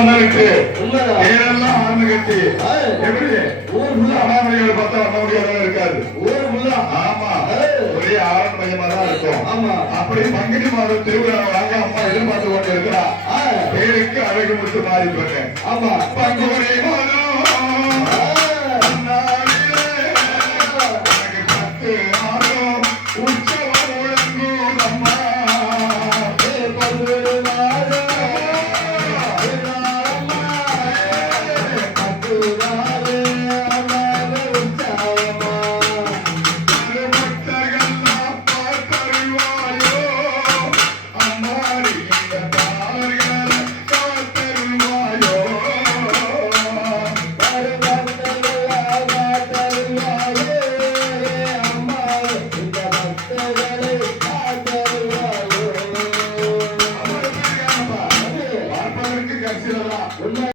வந்திருக்கு ஏரெல்லாம் ஆரம்பி கட்டி எப்படி ஊர் ஃபுல்லா அண்ணாமலையோட பார்த்தா வர முடியாத இருக்காது. ஊர் ஃபுல்லா ஆமா ஒரே ஆரம்ப மையமா தான் இருக்கும். ஆமா அப்படி பங்குனி மாதம் திருவிழா வாங்க அம்மா எதிர்பார்த்து கொண்டு இருக்கிறா. பேருக்கு அழகு முடித்து மாறி போட்டேன். ஆமா பங்குனி மாதம்